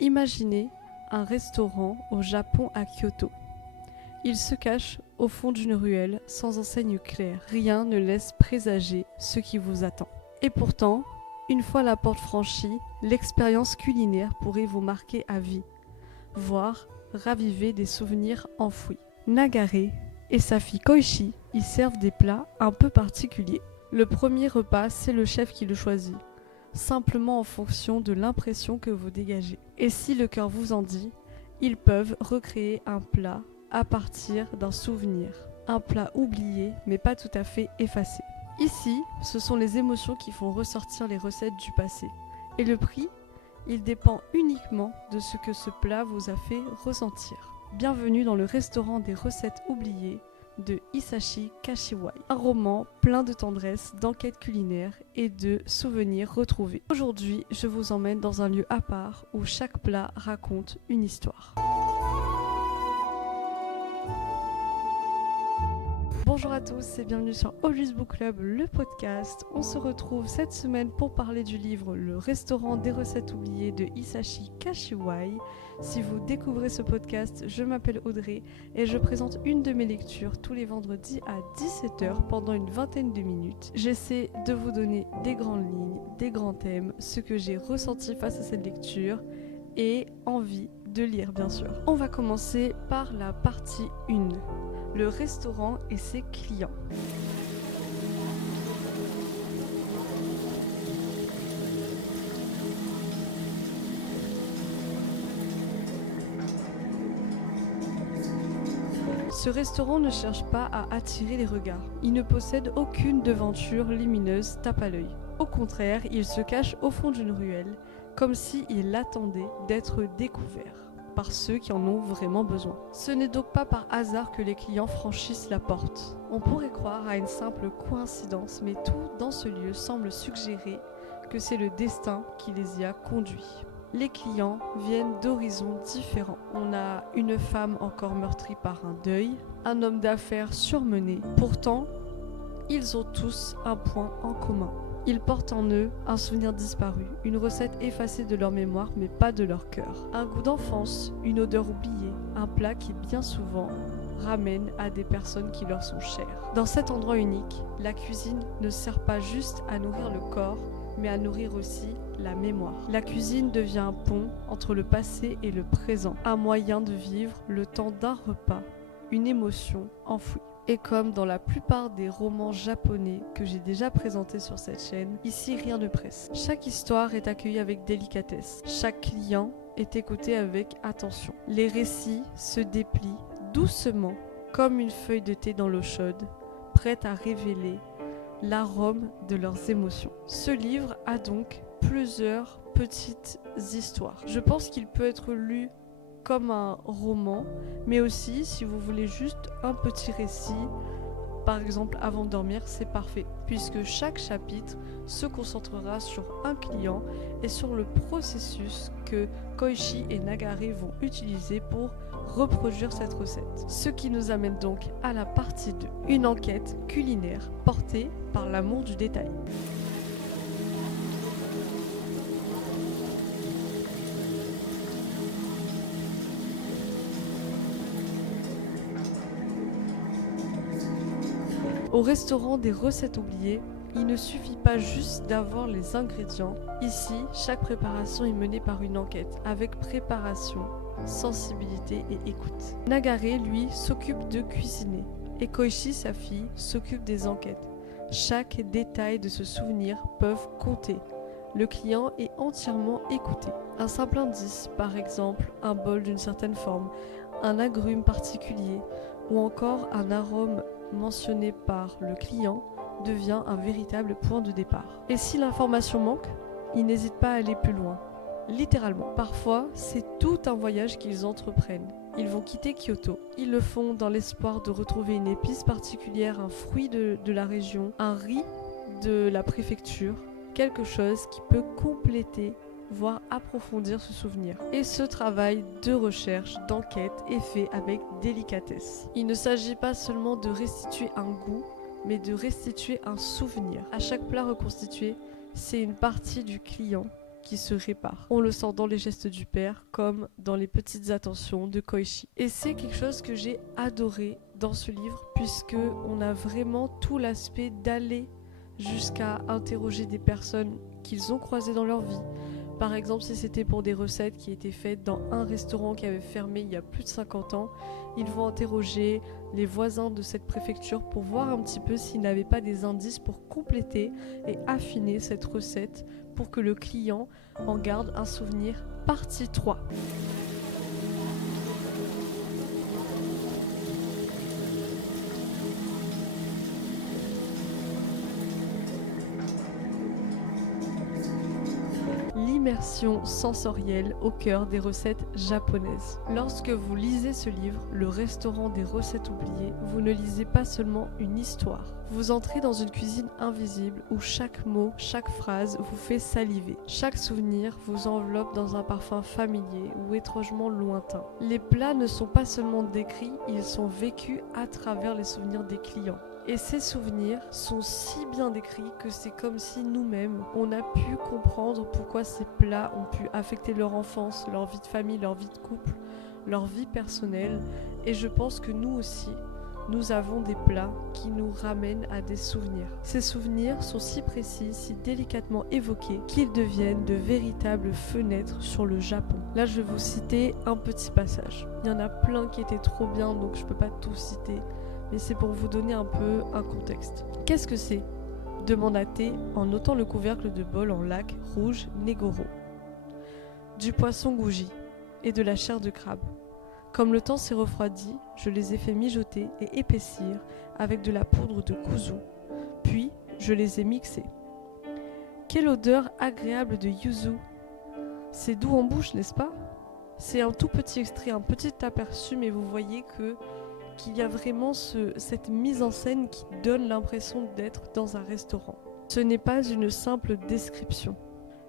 Imaginez un restaurant au Japon à Kyoto. Il se cache au fond d'une ruelle sans enseigne claire. Rien ne laisse présager ce qui vous attend. Et pourtant, une fois la porte franchie, l'expérience culinaire pourrait vous marquer à vie, voire raviver des souvenirs enfouis. Nagare et sa fille Koichi y servent des plats un peu particuliers. Le premier repas, c'est le chef qui le choisit, simplement en fonction de l'impression que vous dégagez. Et si le cœur vous en dit, ils peuvent recréer un plat à partir d'un souvenir. Un plat oublié, mais pas tout à fait effacé. Ici, ce sont les émotions qui font ressortir les recettes du passé. Et le prix, il dépend uniquement de ce que ce plat vous a fait ressentir. Bienvenue dans le restaurant des recettes oubliées de Hisashi Kashiwai. Un roman plein de tendresse, d'enquêtes culinaires et de souvenirs retrouvés. Aujourd'hui, je vous emmène dans un lieu à part où chaque plat raconte une histoire. Bonjour à tous et bienvenue sur Obvious Book Club, le podcast. On se retrouve cette semaine pour parler du livre Le restaurant des recettes oubliées de Hisashi Kashiwai. Si vous découvrez ce podcast, je m'appelle Audrey et je présente une de mes lectures tous les vendredis à 17h pendant une vingtaine de minutes. J'essaie de vous donner des grandes lignes, des grands thèmes, ce que j'ai ressenti face à cette lecture et envie de lire bien sûr. On va commencer par la partie 1. Le restaurant et ses clients. Ce restaurant ne cherche pas à attirer les regards. Il ne possède aucune devanture lumineuse tape à l'œil. Au contraire, il se cache au fond d'une ruelle, comme s'il attendait d'être découvert par ceux qui en ont vraiment besoin. Ce n'est donc pas par hasard que les clients franchissent la porte. On pourrait croire à une simple coïncidence, mais tout dans ce lieu semble suggérer que c'est le destin qui les y a conduits. Les clients viennent d'horizons différents. On a une femme encore meurtrie par un deuil, un homme d'affaires surmené. Pourtant, ils ont tous un point en commun. Ils portent en eux un souvenir disparu, une recette effacée de leur mémoire mais pas de leur cœur. Un goût d'enfance, une odeur oubliée, un plat qui bien souvent ramène à des personnes qui leur sont chères. Dans cet endroit unique, la cuisine ne sert pas juste à nourrir le corps, mais à nourrir aussi la mémoire. La cuisine devient un pont entre le passé et le présent, un moyen de vivre le temps d'un repas, une émotion enfouie. Et comme dans la plupart des romans japonais que j'ai déjà présentés sur cette chaîne, ici rien ne presse. Chaque histoire est accueillie avec délicatesse. Chaque client est écouté avec attention. Les récits se déplient doucement, comme une feuille de thé dans l'eau chaude, prête à révéler l'arôme de leurs émotions. Ce livre a donc plusieurs petites histoires. Je pense qu'il peut être lu comme un roman, mais aussi si vous voulez juste un petit récit, par exemple avant de dormir, c'est parfait, puisque chaque chapitre se concentrera sur un client et sur le processus que Koichi et Nagare vont utiliser pour reproduire cette recette. Ce qui nous amène donc à la partie 2, une enquête culinaire portée par l'amour du détail. Au restaurant des recettes oubliées, il ne suffit pas juste d'avoir les ingrédients. Ici, chaque préparation est menée par une enquête, avec préparation, sensibilité et écoute. Nagare, lui, s'occupe de cuisiner, et Koichi, sa fille, s'occupe des enquêtes. Chaque détail de ce souvenir peut compter. Le client est entièrement écouté. Un simple indice, par exemple, un bol d'une certaine forme, un agrume particulier, ou encore un arôme mentionné par le client devient un véritable point de départ. Et si l'information manque, ils n'hésitent pas à aller plus loin. Littéralement. Parfois, c'est tout un voyage qu'ils entreprennent. Ils vont quitter Kyoto. Ils le font dans l'espoir de retrouver une épice particulière, un fruit de la région, un riz de la préfecture, quelque chose qui peut compléter voire approfondir ce souvenir. Et ce travail de recherche, d'enquête est fait avec délicatesse. Il ne s'agit pas seulement de restituer un goût, mais de restituer un souvenir. À chaque plat reconstitué, c'est une partie du client qui se répare. On le sent dans les gestes du père comme dans les petites attentions de Koichi. Et c'est quelque chose que j'ai adoré dans ce livre puisque on a vraiment tout l'aspect d'aller jusqu'à interroger des personnes qu'ils ont croisées dans leur vie. Par exemple, si c'était pour des recettes qui étaient faites dans un restaurant qui avait fermé il y a plus de 50 ans, ils vont interroger les voisins de cette préfecture pour voir un petit peu s'ils n'avaient pas des indices pour compléter et affiner cette recette pour que le client en garde un souvenir. Partie 3. L'immersion sensorielle au cœur des recettes japonaises. Lorsque vous lisez ce livre, Le restaurant des recettes oubliées, vous ne lisez pas seulement une histoire. Vous entrez dans une cuisine invisible où chaque mot, chaque phrase vous fait saliver. Chaque souvenir vous enveloppe dans un parfum familier ou étrangement lointain. Les plats ne sont pas seulement décrits, ils sont vécus à travers les souvenirs des clients. Et ces souvenirs sont si bien décrits que c'est comme si nous-mêmes, on a pu comprendre pourquoi ces plats ont pu affecter leur enfance, leur vie de famille, leur vie de couple, leur vie personnelle. Et je pense que nous aussi, nous avons des plats qui nous ramènent à des souvenirs. Ces souvenirs sont si précis, si délicatement évoqués, qu'ils deviennent de véritables fenêtres sur le Japon. Là, je vais vous citer un petit passage. Il y en a plein qui étaient trop bien, donc je ne peux pas tout citer. Mais c'est pour vous donner un peu un contexte. Qu'est-ce que c'est ? Demanda T en ôtant le couvercle de bol en laque rouge Negoro. Du poisson gouji et de la chair de crabe. Comme le temps s'est refroidi, je les ai fait mijoter et épaissir avec de la poudre de kuzu. Puis, je les ai mixés. Quelle odeur agréable de yuzu ! C'est doux en bouche, n'est-ce pas ? C'est un tout petit extrait, un petit aperçu, mais vous voyez qu'il y a vraiment cette mise en scène qui donne l'impression d'être dans un restaurant. Ce n'est pas une simple description.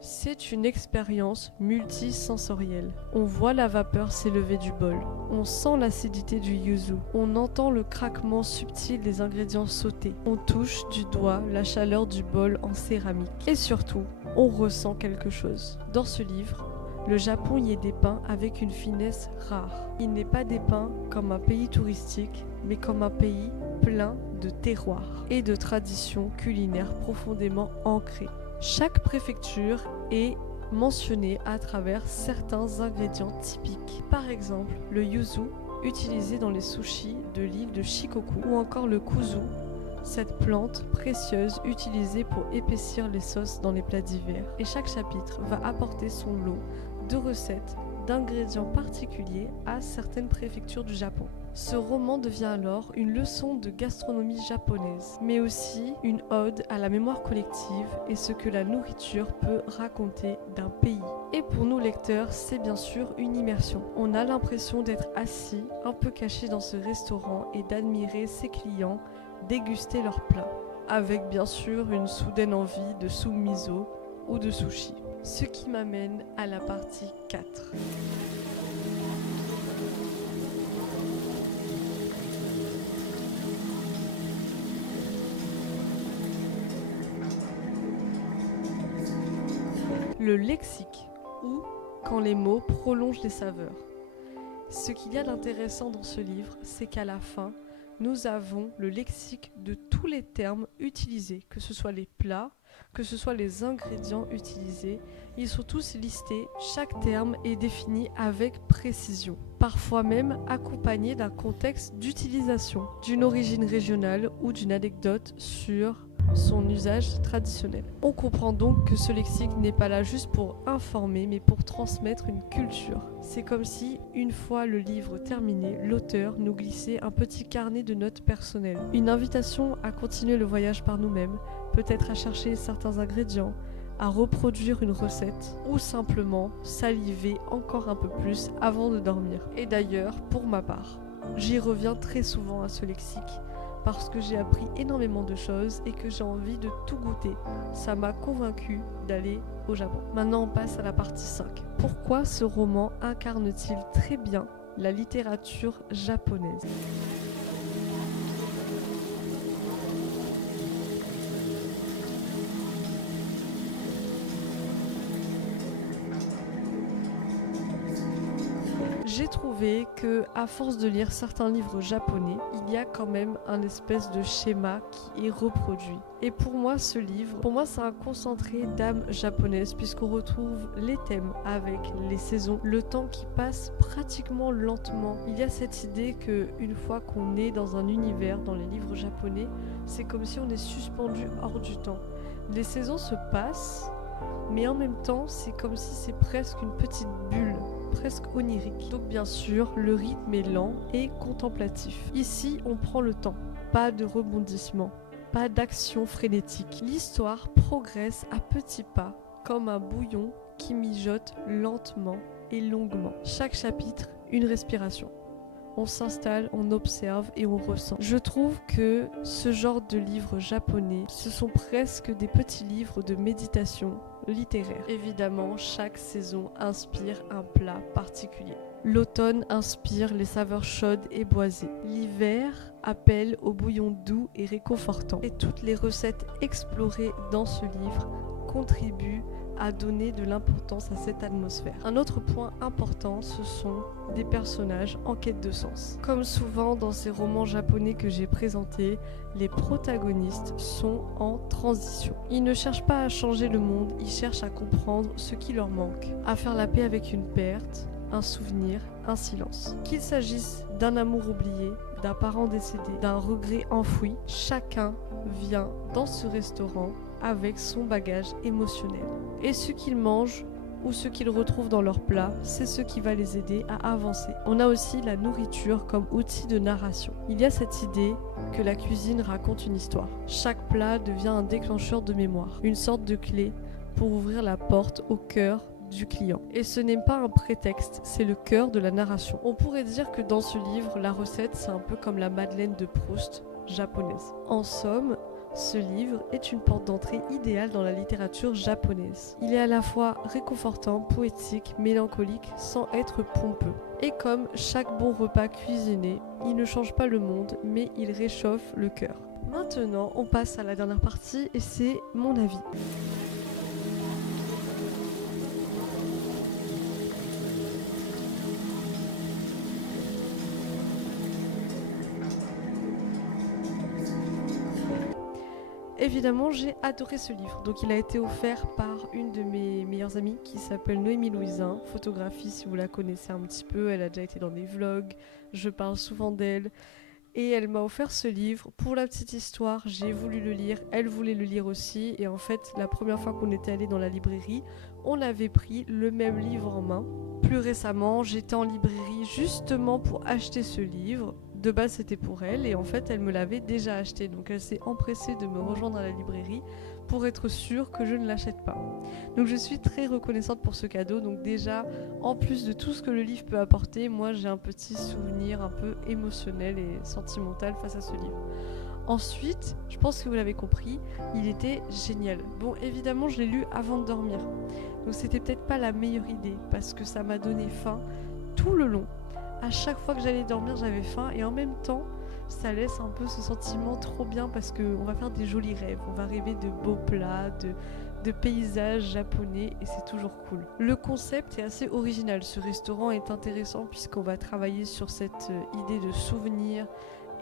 C'est une expérience multisensorielle. On voit la vapeur s'élever du bol. On sent l'acidité du yuzu. On entend le craquement subtil des ingrédients sautés. On touche du doigt la chaleur du bol en céramique. Et surtout, on ressent quelque chose. Dans ce livre, le Japon y est dépeint avec une finesse rare. Il n'est pas dépeint comme un pays touristique, mais comme un pays plein de terroirs et de traditions culinaires profondément ancrées. Chaque préfecture est mentionnée à travers certains ingrédients typiques. Par exemple, le yuzu, utilisé dans les sushis de l'île de Shikoku, ou encore le kuzu, cette plante précieuse utilisée pour épaissir les sauces dans les plats d'hiver. Et chaque chapitre va apporter son lot de recettes, d'ingrédients particuliers à certaines préfectures du Japon. Ce roman devient alors une leçon de gastronomie japonaise, mais aussi une ode à la mémoire collective et ce que la nourriture peut raconter d'un pays. Et pour nous lecteurs, c'est bien sûr une immersion. On a l'impression d'être assis, un peu caché dans ce restaurant et d'admirer ses clients déguster leurs plats, avec bien sûr une soudaine envie de sous miso ou de sushi. Ce qui m'amène à la partie 4. Le lexique, ou quand les mots prolongent les saveurs. Ce qu'il y a d'intéressant dans ce livre, c'est qu'à la fin, nous avons le lexique de tous les termes utilisés, que ce soit les plats, que ce soit les ingrédients utilisés, ils sont tous listés, chaque terme est défini avec précision, parfois même accompagné d'un contexte d'utilisation, d'une origine régionale ou d'une anecdote sur son usage traditionnel. On comprend donc que ce lexique n'est pas là juste pour informer, mais pour transmettre une culture. C'est comme si, une fois le livre terminé, l'auteur nous glissait un petit carnet de notes personnelles. Une invitation à continuer le voyage par nous-mêmes, peut-être à chercher certains ingrédients, à reproduire une recette, ou simplement saliver encore un peu plus avant de dormir. Et d'ailleurs, pour ma part, j'y reviens très souvent à ce lexique, parce que j'ai appris énormément de choses et que j'ai envie de tout goûter. Ça m'a convaincue d'aller au Japon. Maintenant, on passe à la partie 5. Pourquoi ce roman incarne-t-il très bien la littérature japonaise ? J'ai trouvé que à force de lire certains livres japonais, il y a quand même un espèce de schéma qui est reproduit. Et pour moi, ce livre, c'est un concentré d'âme japonaise puisqu'on retrouve les thèmes avec les saisons, le temps qui passe pratiquement lentement. Il y a cette idée que une fois qu'on est dans un univers, dans les livres japonais, c'est comme si on est suspendu hors du temps. Les saisons se passent, mais en même temps, c'est comme si c'est presque une petite bulle, presque onirique. Donc bien sûr, le rythme est lent et contemplatif. Ici, on prend le temps, pas de rebondissement, pas d'action frénétique. L'histoire progresse à petits pas, comme un bouillon qui mijote lentement et longuement. Chaque chapitre, une respiration. On s'installe, on observe et on ressent. Je trouve que ce genre de livres japonais, ce sont presque des petits livres de méditation littéraire. Évidemment, chaque saison inspire un plat particulier. L'automne inspire les saveurs chaudes et boisées. L'hiver appelle au bouillon doux et réconfortant. Et toutes les recettes explorées dans ce livre contribuent à donner de l'importance à cette atmosphère. Un autre point important, ce sont des personnages en quête de sens. Comme souvent dans ces romans japonais que j'ai présentés, les protagonistes sont en transition. Ils ne cherchent pas à changer le monde, ils cherchent à comprendre ce qui leur manque, à faire la paix avec une perte, un souvenir, un silence. Qu'il s'agisse d'un amour oublié, d'un parent décédé, d'un regret enfoui, chacun vient dans ce restaurant avec son bagage émotionnel. Et ce qu'ils mangent ou ce qu'ils retrouvent dans leur plat, c'est ce qui va les aider à avancer. On a aussi la nourriture comme outil de narration. Il y a cette idée que la cuisine raconte une histoire. Chaque plat devient un déclencheur de mémoire, une sorte de clé pour ouvrir la porte au cœur du client. Et ce n'est pas un prétexte, c'est le cœur de la narration. On pourrait dire que dans ce livre, la recette, c'est un peu comme la Madeleine de Proust japonaise. En somme, ce livre est une porte d'entrée idéale dans la littérature japonaise. Il est à la fois réconfortant, poétique, mélancolique, sans être pompeux. Et comme chaque bon repas cuisiné, il ne change pas le monde, mais il réchauffe le cœur. Maintenant, on passe à la dernière partie et c'est mon avis. Évidemment, j'ai adoré ce livre. Donc, il a été offert par une de mes meilleures amies qui s'appelle Noémie Louisin, photographie si vous la connaissez un petit peu. Elle a déjà été dans des vlogs, je parle souvent d'elle. Et elle m'a offert ce livre. Pour la petite histoire, j'ai voulu le lire, elle voulait le lire aussi. Et en fait, la première fois qu'on était allé dans la librairie, on avait pris le même livre en main. Plus récemment, j'étais en librairie justement pour acheter ce livre. De base, c'était pour elle et en fait, elle me l'avait déjà acheté. Donc, elle s'est empressée de me rejoindre à la librairie pour être sûre que je ne l'achète pas. Donc, je suis très reconnaissante pour ce cadeau. Donc, déjà, en plus de tout ce que le livre peut apporter, moi, j'ai un petit souvenir un peu émotionnel et sentimental face à ce livre. Ensuite, je pense que vous l'avez compris, il était génial. Bon, évidemment, je l'ai lu avant de dormir. Donc, c'était peut-être pas la meilleure idée parce que ça m'a donné faim tout le long. À chaque fois que j'allais dormir, j'avais faim et en même temps, ça laisse un peu ce sentiment trop bien parce qu'on va faire des jolis rêves. On va rêver de beaux plats, de paysages japonais et c'est toujours cool. Le concept est assez original. Ce restaurant est intéressant puisqu'on va travailler sur cette idée de souvenir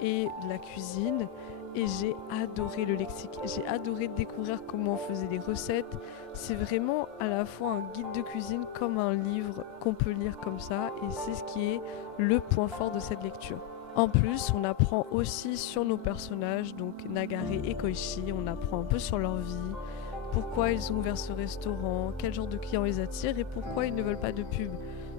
et de la cuisine. Et j'ai adoré le lexique, j'ai adoré découvrir comment on faisait les recettes. C'est vraiment à la fois un guide de cuisine comme un livre qu'on peut lire comme ça et c'est ce qui est le point fort de cette lecture. En plus, on apprend aussi sur nos personnages, donc Nagare et Koichi, on apprend un peu sur leur vie, pourquoi ils ont ouvert ce restaurant, quel genre de clients ils attirent et pourquoi ils ne veulent pas de pub.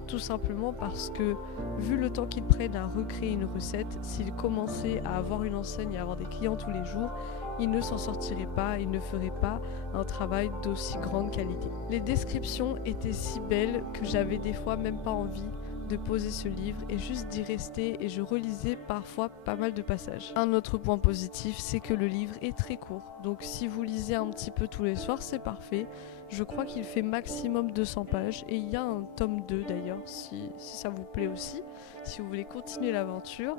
Tout simplement parce que, vu le temps qu'ils prennent à recréer une recette, s'ils commençaient à avoir une enseigne et à avoir des clients tous les jours, ils ne s'en sortiraient pas, ils ne feraient pas un travail d'aussi grande qualité. Les descriptions étaient si belles que j'avais des fois même pas envie de poser ce livre et juste d'y rester et je relisais parfois pas mal de passages. Un autre point positif, c'est que le livre est très court. Donc si vous lisez un petit peu tous les soirs, c'est parfait. Je crois qu'il fait maximum 200 pages et il y a un tome 2 d'ailleurs, si ça vous plaît aussi, si vous voulez continuer l'aventure.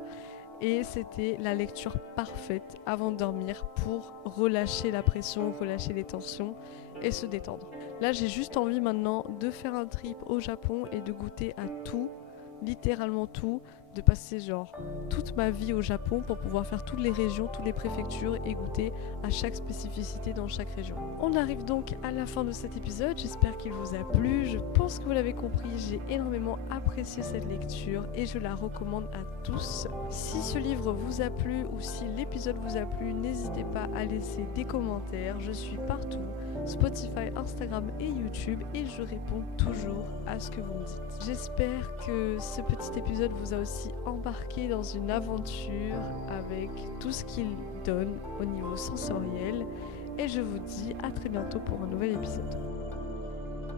Et c'était la lecture parfaite avant de dormir pour relâcher la pression, relâcher les tensions et se détendre. Là, j'ai juste envie maintenant de faire un trip au Japon et de goûter à tout littéralement tout, de passer genre toute ma vie au Japon pour pouvoir faire toutes les régions, toutes les préfectures et goûter à chaque spécificité dans chaque région. On arrive donc à la fin de cet épisode, j'espère qu'il vous a plu, je pense que vous l'avez compris, j'ai énormément apprécié cette lecture et je la recommande à tous. Si ce livre vous a plu ou si l'épisode vous a plu, n'hésitez pas à laisser des commentaires, je suis partout, Spotify, Instagram et YouTube et je réponds toujours à ce que vous me dites. J'espère que ce petit épisode vous a aussi embarqué dans une aventure avec tout ce qu'il donne au niveau sensoriel et je vous dis à très bientôt pour un nouvel épisode.